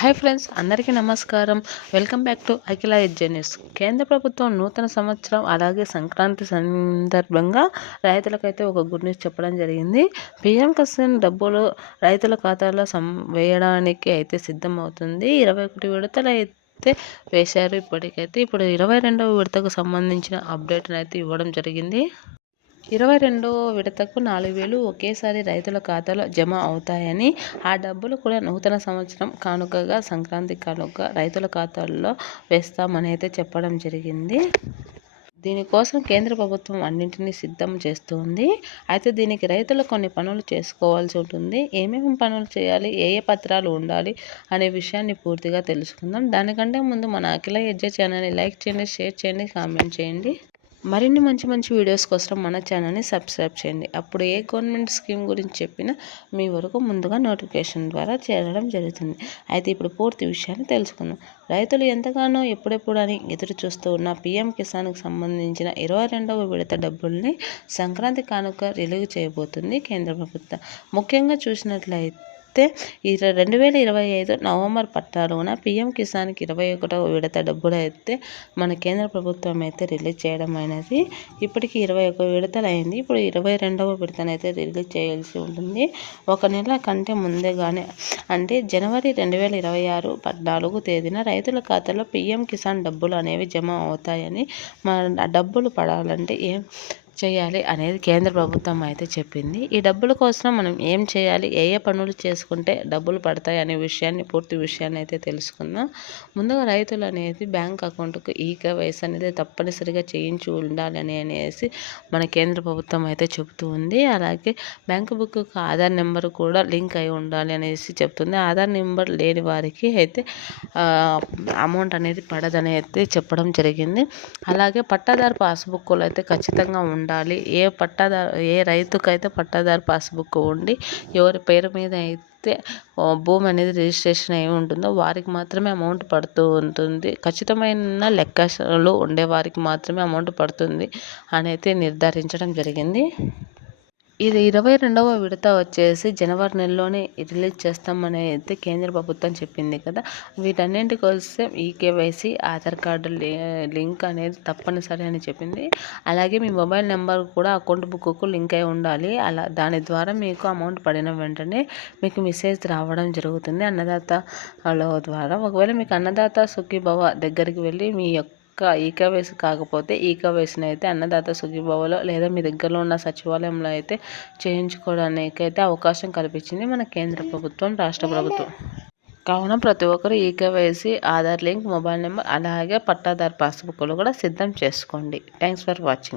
Hi friends, అందరికీ నమస్కారం. Welcome back to అఖిల ఎడ్జెన్యూస్. కేంద్ర ప్రభుత్వం నూతన సంవత్సరం అలాగే సంక్రాంతి సందర్భంగా రైతులకైతే ఒక గుడ్ న్యూస్ చెప్పడం జరిగింది. పీఎం కిసాన్ డబ్బులు రైతుల ఖాతాలో వేయడానికి అయితే సిద్ధమవుతుంది. 21 విడతలు అయితే వేశారు ఇప్పటికైతే. ఇప్పుడు 22వ విడతకు సంబంధించిన అప్డేట్ని అయితే ఇవ్వడం జరిగింది. 22వ విడతకు 4,000 ఒకేసారి రైతుల ఖాతాలో జమ అవుతాయని, ఆ డబ్బులు కూడా నూతన సంవత్సరం కానుకగా, సంక్రాంతి కానుక రైతుల ఖాతాల్లో వేస్తామని అయితే చెప్పడం జరిగింది. దీనికోసం కేంద్ర ప్రభుత్వం అన్నింటినీ సిద్ధం చేస్తుంది. అయితే దీనికి రైతులు కొన్ని పనులు చేసుకోవాల్సి ఉంటుంది. ఏమేమి పనులు చేయాలి, ఏ ఏ పత్రాలు ఉండాలి అనే విషయాన్ని పూర్తిగా తెలుసుకుందాం. దానికంటే ముందు మన అఖిల ఎడ్జె ఛానల్ని లైక్ చేయండి, షేర్ చేయండి, కామెంట్ చేయండి. మరిన్ని మంచి మంచి వీడియోస్ కోసం మన ఛానల్ని సబ్స్క్రైబ్ చేయండి. అప్పుడు ఏ గవర్నమెంట్ స్కీమ్ గురించి చెప్పినా మీ వరకు ముందుగా నోటిఫికేషన్ ద్వారా చేరడం జరుగుతుంది. అయితే ఇప్పుడు పూర్తి విషయాన్ని తెలుసుకుందాం. రైతులు ఎంతగానో ఎప్పుడెప్పుడు అని ఎదురు చూస్తూ ఉన్న పీఎం కిసాన్కి సంబంధించిన 22వ విడత డబ్బుల్ని సంక్రాంతి కానుక రిలీజ్ చేయబోతుంది కేంద్ర ప్రభుత్వం. ముఖ్యంగా చూసినట్లయితే 2025 నవంబర్ 16న పీఎం కిసాన్కి 21వ విడత డబ్బులు అయితే మన కేంద్ర ప్రభుత్వం అయితే రిలీజ్ చేయడం అయినది. ఇప్పటికి 21 విడతలు అయింది. ఇప్పుడు 22వ విడతనైతే రిలీజ్ చేయాల్సి ఉంటుంది. ఒక నెల కంటే ముందేగానే, అంటే జనవరి 2026 14వ తేదీన రైతుల ఖాతాలో పీఎం కిసాన్ డబ్బులు అనేవి జమ అవుతాయని, మన డబ్బులు పడాలంటే ఏం చేయాలి అనేది కేంద్ర ప్రభుత్వం అయితే చెప్పింది. ఈ డబ్బుల కోసం మనం ఏం చేయాలి, ఏ ఏ పనులు చేసుకుంటే డబ్బులు పడతాయి అనే పూర్తి విషయాన్ని అయితే తెలుసుకుందాం. ముందుగా రైతులు అనేది బ్యాంక్ అకౌంట్కు ఈకేవైసీ అనేది తప్పనిసరిగా చేయించి ఉండాలి అనేసి మన కేంద్ర ప్రభుత్వం అయితే చెబుతూ ఉంది. అలాగే బ్యాంకు బుక్కు ఆధార్ నెంబర్ కూడా లింక్ అయి ఉండాలి అనేసి చెప్తుంది. ఆధార్ నెంబర్ లేని వారికి అయితే అమౌంట్ అనేది పడదని అయితే చెప్పడం జరిగింది. అలాగే పట్టాదారు పాస్బుక్లు అయితే ఖచ్చితంగా ఉండాలి. ఏ రైతుకైతే పట్టాదారు పాస్బుక్ ఉండి ఎవరి పేరు మీద అయితే భూమి అనేది రిజిస్ట్రేషన్ అయి ఉంటుందో వారికి మాత్రమే అమౌంట్ పడుతూ ఉంటుంది. ఖచ్చితమైన లెక్కలు ఉండే వారికి మాత్రమే అమౌంట్ పడుతుంది అని అయితే నిర్ధారించడం జరిగింది. ఇది 22వ విడత వచ్చేసి జనవరి నెలలోనే రిలీజ్ చేస్తామని అయితే కేంద్ర ప్రభుత్వం చెప్పింది కదా. వీటన్నింటి కోసం ఈకేవైసీ ఆధార్ కార్డు లింక్ అనేది తప్పనిసరి అని చెప్పింది. అలాగే మీ మొబైల్ నెంబర్ కూడా అకౌంట్ బుక్కు లింక్ అయి ఉండాలి. దాని ద్వారా మీకు అమౌంట్ పడిన వెంటనే మీకు మెసేజ్ రావడం జరుగుతుంది అన్నదాతల ద్వారా. ఒకవేళ మీకు అన్నదాత సుఖీభవ దగ్గరికి వెళ్ళి మీ ఈకేవైసీ కాకపోతే ఈకేవైసీని అయితే అన్నదాత సుఖీభవలో లేదా మీ దగ్గరలో ఉన్న సచివాలయంలో అయితే చేయించుకోవడానికి అయితే అవకాశం కల్పించింది మన కేంద్ర ప్రభుత్వం, రాష్ట్ర ప్రభుత్వం. కావున ప్రతి ఒక్కరు eKYC, Aadhaar link, mobile number అలాగే పట్టాదారు పాస్బుక్లు కూడా సిద్ధం చేసుకోండి. Thanks for watching.